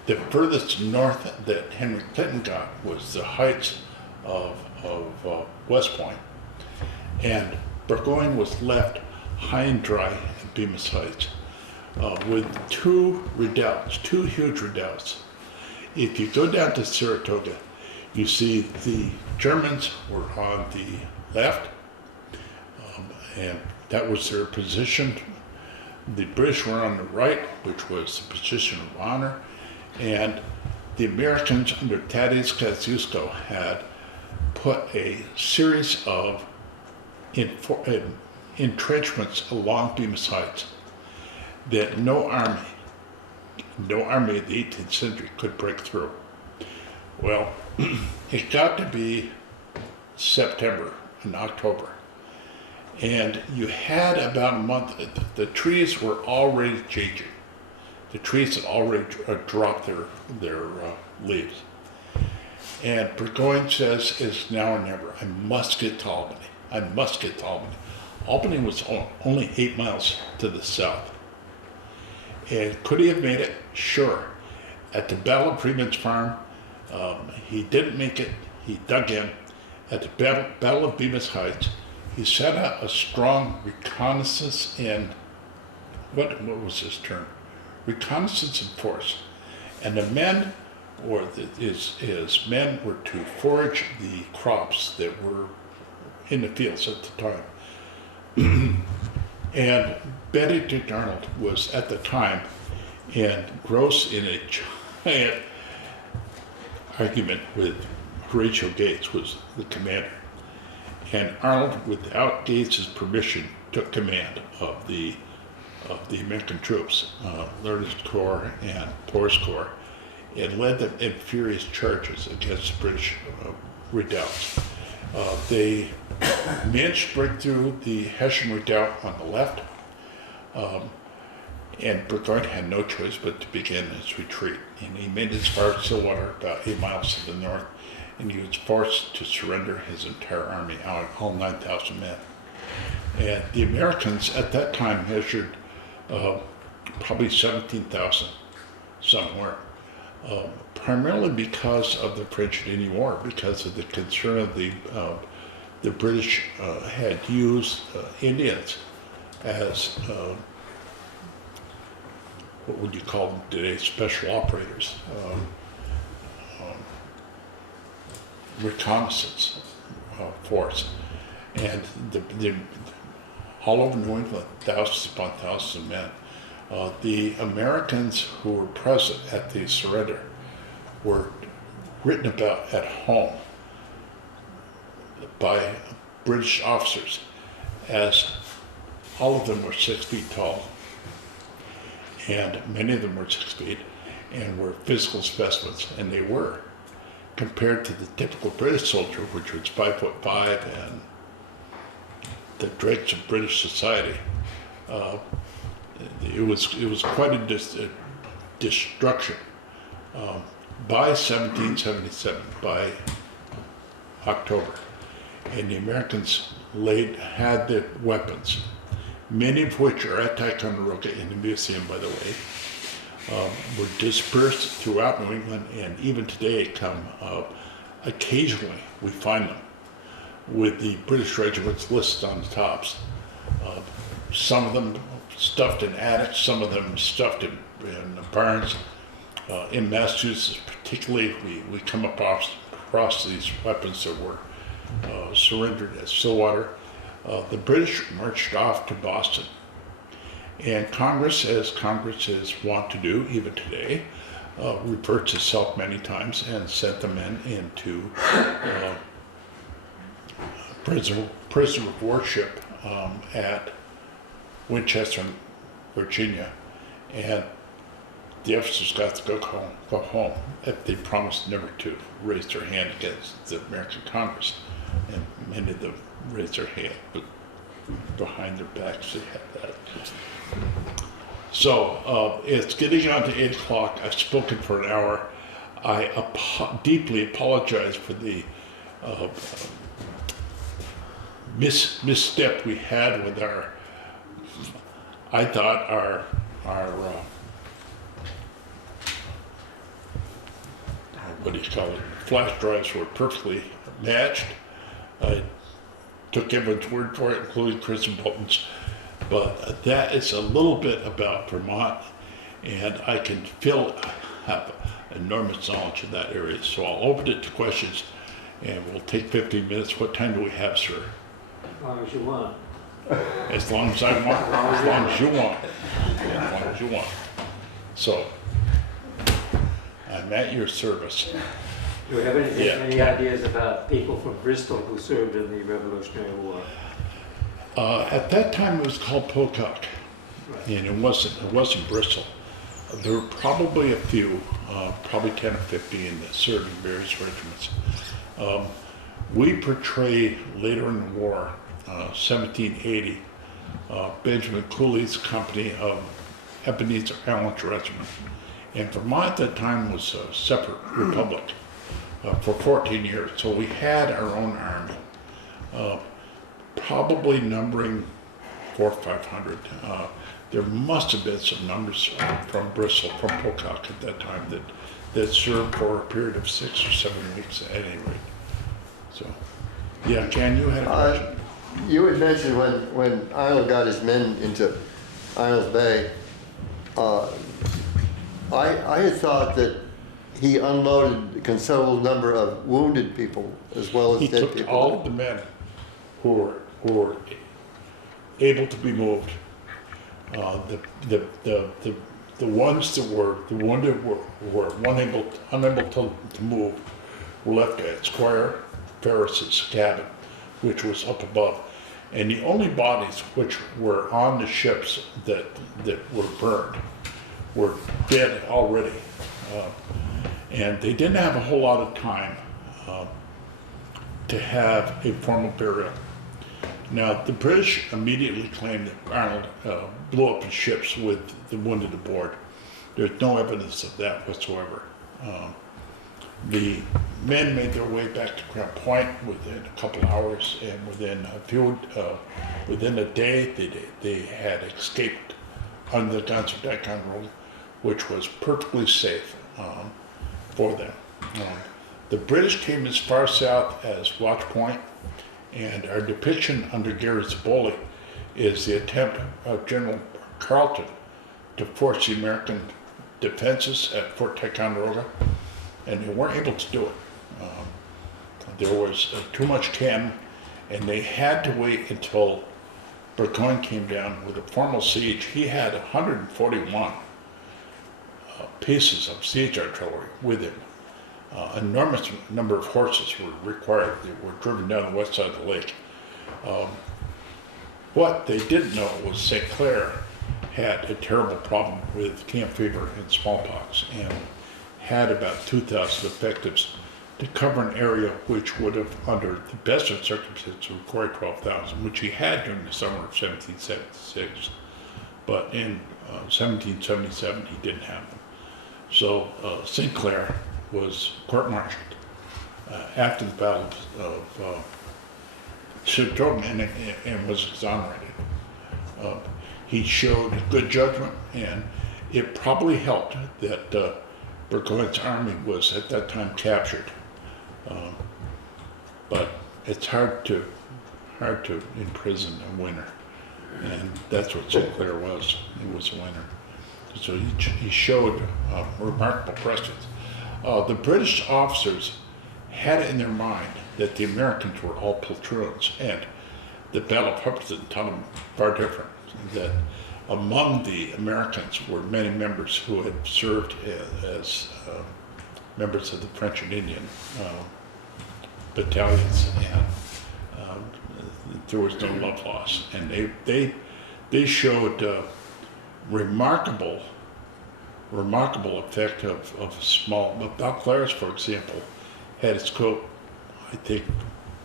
The furthest north that Henry Clinton got was the heights of West Point. And Burgoyne was left high and dry at Bemis Heights with two redoubts, two huge redoubts. If you go down to Saratoga, you see the Germans were on the left, and that was their position. The British were on the right, which was the position of honor, and the Americans under Thaddeus Kosciuszko had put a series of entrenchments along Bemis Heights that no army of the 18th century could break through. Well, it got to be September and October, and you had about a month. The trees were already changing. The trees had already dropped their leaves. And Burgoyne says, "It's now or never. I must get to Albany. I must get to Albany." Albany was only 8 miles to the south. And could he have made it? Sure. At the Battle of Freeman's Farm, he didn't make it. He dug in. At the Battle of Bemis Heights, he sent out a strong reconnaissance and, what was his term? Reconnaissance and force. And the men, or his men, were to forage the crops that were in the fields at the time. And Benedict Arnold was at the time engrossed in a giant argument with Horatio Gates, was the commander. And Arnold, without Gates's permission, took command of the American troops, Leonard's Corps and Force Corps, and led them in furious charges against the British redoubts. They managed to break through the Hessian redoubt on the left, and Burgoyne had no choice but to begin his retreat. And he made his fire at Stillwater, about 8 miles to the north, and he was forced to surrender his entire army, all 9,000 men. And the Americans at that time measured probably 17,000 somewhere, primarily because of the French-Indian War, because of the concern of the British had used Indians as what would you call them today, special operators, reconnaissance force. And all over New England, thousands upon thousands of men. The Americans who were present at the surrender were written about at home by British officers, as all of them were 6 feet tall, and many of them were 6 feet, and were physical specimens, and they were, compared to the typical British soldier, which was 5'5" and the dregs of British society. It was quite a destruction. By 1777, by October, and the Americans had the weapons, many of which are at Ticonderoga in the museum, by the way, were dispersed throughout New England, and even today occasionally we find them with the British regiments listed on the tops. Some of them stuffed in attics, some of them stuffed in barns. In Massachusetts particularly, we come across these weapons that were surrendered at Stillwater. The British marched off to Boston, and Congress, as Congress is wont to do even today, reverts itself many times and sent the men into prisoner of warship at Winchester, Virginia, and the officers got to go home if they promised never to raise their hand against the American Congress. And many of them raised their hand, but behind their backs they had that. So it's getting on to 8 o'clock. I've spoken for an hour. I deeply apologize for the misstep we had with I thought our what do you call it? Flash drives were perfectly matched. I took everyone's word for it, including Chris and Bolton's. But that is a little bit about Vermont, and I can have enormous knowledge in that area. So I'll open it to questions, and we'll take 15 minutes. What time do we have, sir? As long as you want. As long as I want, as long as you want, as long as you want. So, I'm at your service. Do we have Yeah. any ideas about people from Bristol who served in the Revolutionary War? At that time, it was called Pocock, and it wasn't Bristol. There were probably a few, probably 10 or 15 that served in various regiments. We portray later in the war, 1780, Benjamin Cooley's company of Ebenezer Allen's regiment. And Vermont at that time was a separate republic for 14 years. So we had our own army, probably numbering 400 or 500. There must have been some numbers from Bristol, from Pocock at that time that served for a period of 6 or 7 weeks at any rate. So, yeah, Jan, you had a question? You had mentioned when Arnold got his men into Arnold's Bay, I had thought that he unloaded a considerable number of wounded people as well as He dead took people. all of the men who were able to be moved The ones that were, the wounded were unable to move were left at Squire Ferris's cabin, which was up above. And the only bodies which were on the ships that were burned were dead already. And they didn't have a whole lot of time to have a formal burial. Now, the British immediately claimed that Arnold blew up his ships with the wounded aboard. There's no evidence of that whatsoever. The men made their way back to Crown Point within a couple hours, and within a day, they had escaped under the guns of Ticonderoga, which was perfectly safe for them. The British came as far south as Watch Point, and our depiction under Gary Zaboli is the attempt of General Carleton to force the American defenses at Fort Ticonderoga, and they weren't able to do it. There was too much cannon, and they had to wait until Burgoyne came down with a formal siege. He had 141 pieces of siege artillery with him. Enormous number of horses were required. They were driven down the west side of the lake. What they didn't know was St. Clair had a terrible problem with camp fever and smallpox, and had about 2,000 effectives to cover an area which would have, under the best of circumstances, required 12,000, which he had during the summer of 1776. But in 1777, he didn't have them. So St. Clair was court-martialed after the Battle of Saratoga and was exonerated. He showed good judgment, and it probably helped that Burgoyne's army was at that time captured. But it's hard to imprison a winner, and that's what St. Clair was. He was a winner. So he showed remarkable precedence. The British officers had it in their mind that the Americans were all platoons, and the Battle of Hupperton taught them far different, that among the Americans were many members who had served as members of the French and Indian battalions, and there was no love lost. And they showed remarkable effect of small. Balclaris, for example, had its coat, I think,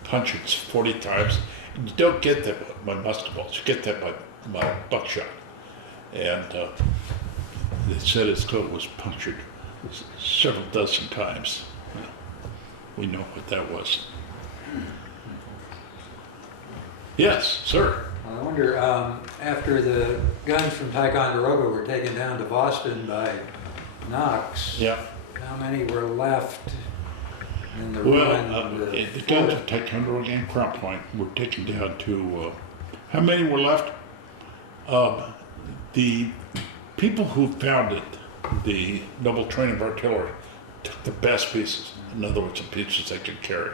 punctured 40 times. You don't get that by musket balls. You get that by buckshot. And they said his coat was punctured several dozen times. We know what that was. Yes, sir. I wonder, after the guns from Ticonderoga were taken down to Boston by Knox, Yeah. how many were left in the Well, ruin? the guns of Ticonderoga and Crown Point were taken down to, how many were left? The people who founded the Noble Train of Artillery took the best pieces, in other words, the pieces they could carry.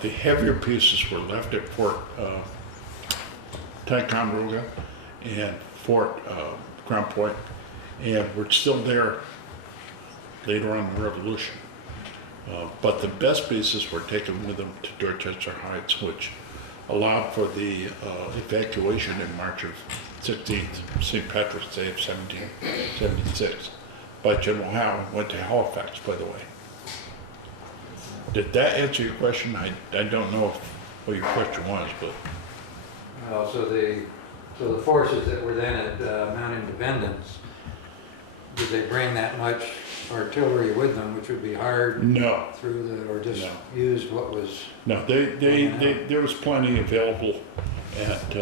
The heavier pieces were left at Fort Ticonderoga and Fort Crown Point, and were still there later on in the Revolution. But the best pieces were taken with them to Dorchester Heights, which allowed for the evacuation in March of 16th, St. Patrick's Day of 1776, by General Howe. Went to Halifax, by the way. Did that answer your question? I don't know what your question was, but Well, so the forces that were then at Mount Independence, did they bring that much artillery with them, which would be hard no, through or just No. use what was? no. There was plenty available at.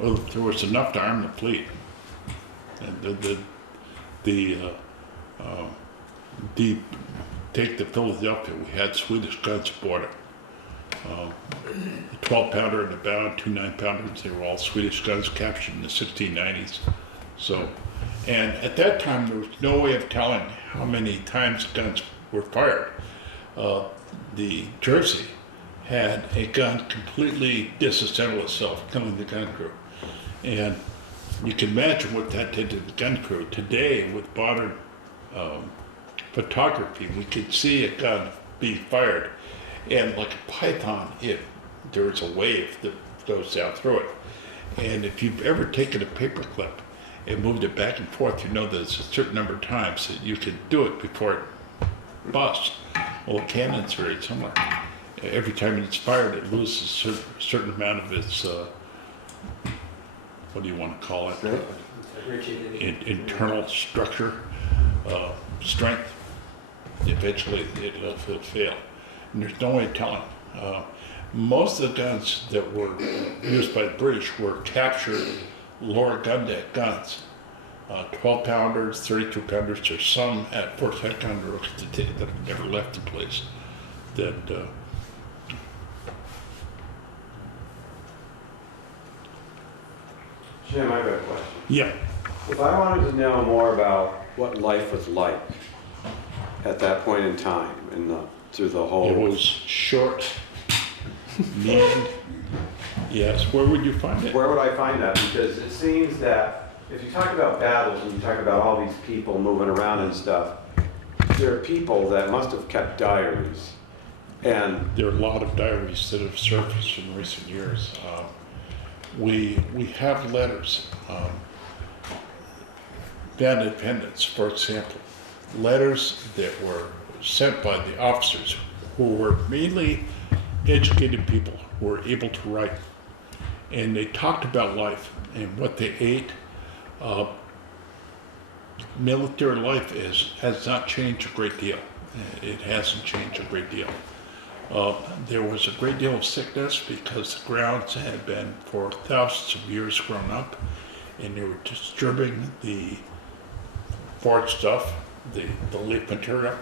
Well, there was enough to arm the fleet. And take the Philadelphia, we had Swedish guns aboard it. 12-pounder in the bow, 2 9-pounders. They were all Swedish guns captured in the 1690s. So, and at that time, there was no way of telling how many times guns were fired. The Jersey had a gun completely disassemble itself, killing the gun crew. And You can imagine what that did to the gun crew. Today, with modern photography, we could see a gun being fired, and like a python, there's a wave that goes down through it. And if you've ever taken a paper clip and moved it back and forth, you know there's a certain number of times that you can do it before it busts. Well, a cannon's very similar. Every time it's fired, it loses a certain amount of its, what do you want to call it? Internal structure, strength. Eventually, it'll fail. And there's no way of telling. Most of the guns that were used by the British were captured lower gun deck guns. 12 pounders, 32 pounders, there's some at Fort Ticonderoga that have never left the place. That Jim, I have a question. yeah, If I wanted to know more about what life was like at that point in time, through the whole. it was short, mean. Yes, where would you find it? Where would I find that? Because it seems that if you talk about battles and you talk about all these people moving around and stuff, there are people that must have kept diaries. And There are a lot of diaries that have surfaced in recent years. We have letters. Bad Independence, for example, letters that were sent by the officers who were mainly educated people who were able to write. And they talked about life and what they ate. Military life has not changed a great deal. It hasn't changed a great deal. There was a great deal of sickness because the grounds had been for thousands of years grown up, and they were disturbing the forage stuff, the leaf material.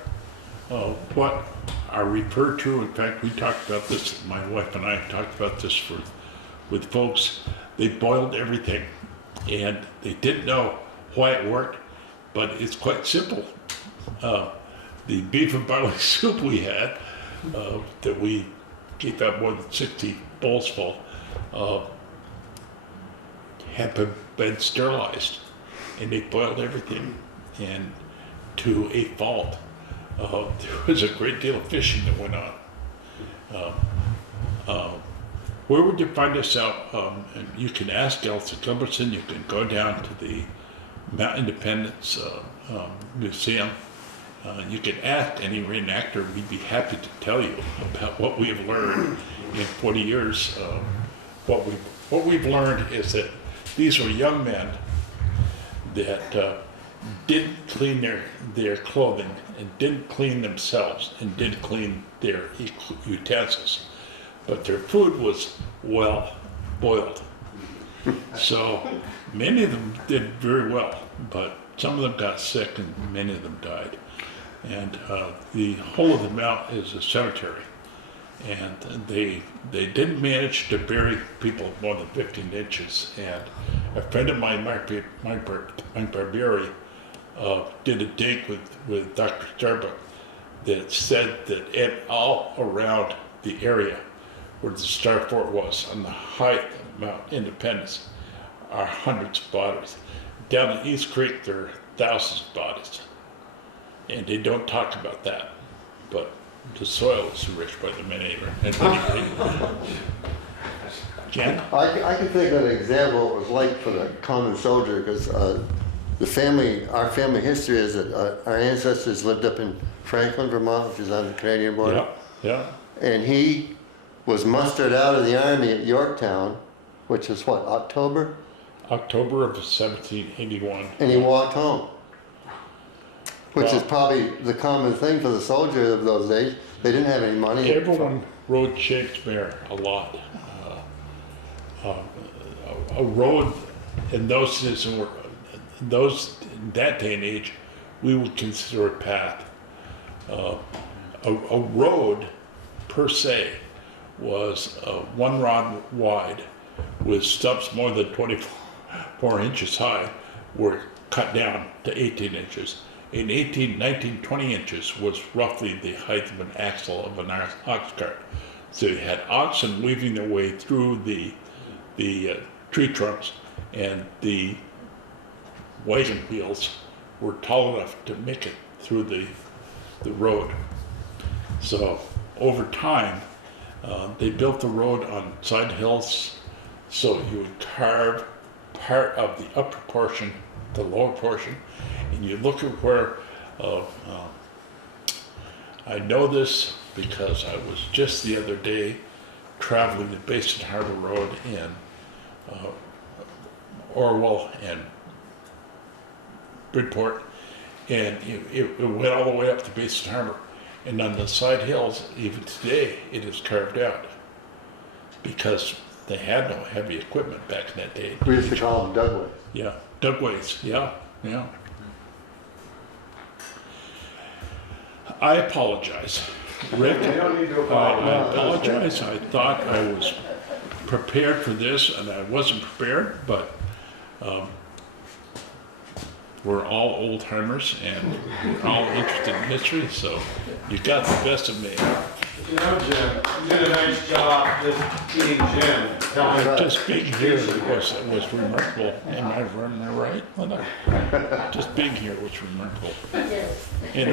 What are referred to, in fact, we talked about this, my wife and I talked about this with folks. They boiled everything, and they didn't know why it worked, but it's quite simple. The beef and barley soup we had, that we gave out more than 60 bowls full, had been sterilized, and they boiled everything, and to a fault. There was a great deal of fishing that went on. Where would you find this out? And you can ask Elsa Gilbertson, you can go down to the Mount Independence Museum. You can ask any reenactor, we'd be happy to tell you about what we have learned in 40 years. What we've learned is that these were young men that didn't clean their clothing and didn't clean themselves and didn't clean their utensils. But their food was well boiled. So many of them did very well, but some of them got sick and many of them died. And the whole of the mount is a cemetery. And they didn't manage to bury people more than 15 inches. And a friend of mine, Mike Barbieri, did a dig with Dr. Starbuck that said that all around the area where the Star Fort was, on the height of Mount Independence, are hundreds of bodies. Down in East Creek, there are thousands of bodies. And they don't talk about that. But the soil is enriched by the many. Ken? I can think of an example of what it was like for the common soldier, because our family history is that our ancestors lived up in Franklin, Vermont, which is on the Canadian border. Yeah. And he was mustered out of the army at Yorktown, which is what, October? October of 1781. And he walked home, which Wow. is probably the common thing for the soldier of those days. They didn't have any money. Everyone rode Shakespeare a lot. A road in those days, in that day and age, we would consider a path. A road per se was 1 rod wide with stubs more than 24 inches high were cut down to 18 inches. In 18, 19, 20 inches was roughly the height of an axle of an ox cart. So you had oxen weaving their way through the tree trunks, and the wagon wheels were tall enough to make it through the road. So over time, they built the road on side hills, so you would carve part of the upper portion, the lower portion, and you look at where, I know this because I was just the other day traveling the Basin Harbor Road in Orwell and Bridport, and it went all the way up to Basin Harbor. And on the side hills, even today, it is carved out because they had no heavy equipment back in that day. We used to call them Dugways. Yeah, dugways, yeah. I apologize. Rick, You don't need to I apologize. apologize. I thought I was prepared for this and I wasn't prepared, but we're all old timers and we're all interested in history, so you got the best of me. You know, Jim, you did a nice job just being Jim. Just being here was remarkable. Am I right? Just being here was remarkable. And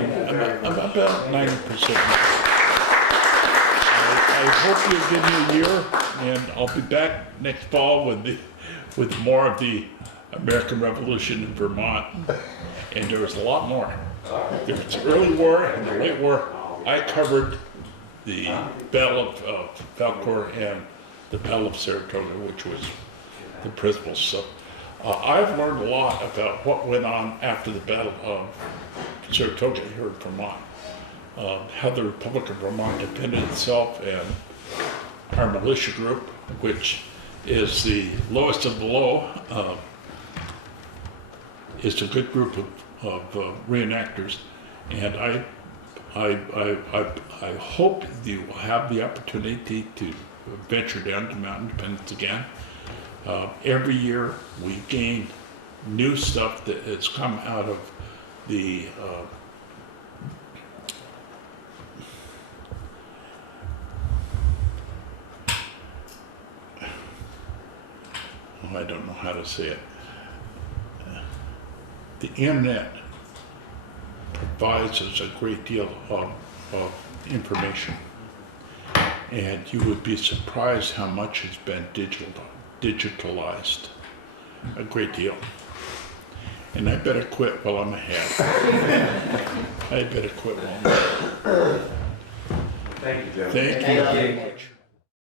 I'm about 90%. I hope you'll give me a year, and I'll be back next fall with more of the American Revolution in Vermont. And there was a lot more. There was the early war and the late war. I covered the Battle of Valcour and the Battle of Saratoga, which was the principles. So I've learned a lot about what went on after the Battle of Saratoga here in Vermont, how the Republic of Vermont defended itself, and our militia group, which is the lowest of the low, is a good group of reenactors, and I hope you will have the opportunity to venture down to Mount Independence again. Every year we gain new stuff that has come out of the I don't know how to say it. The internet provides us a great deal of information, and you would be surprised how much has been digitalized. A great deal. And I better quit while I'm ahead. I better quit while I'm ahead. Thank you, Jim. Thank you very much.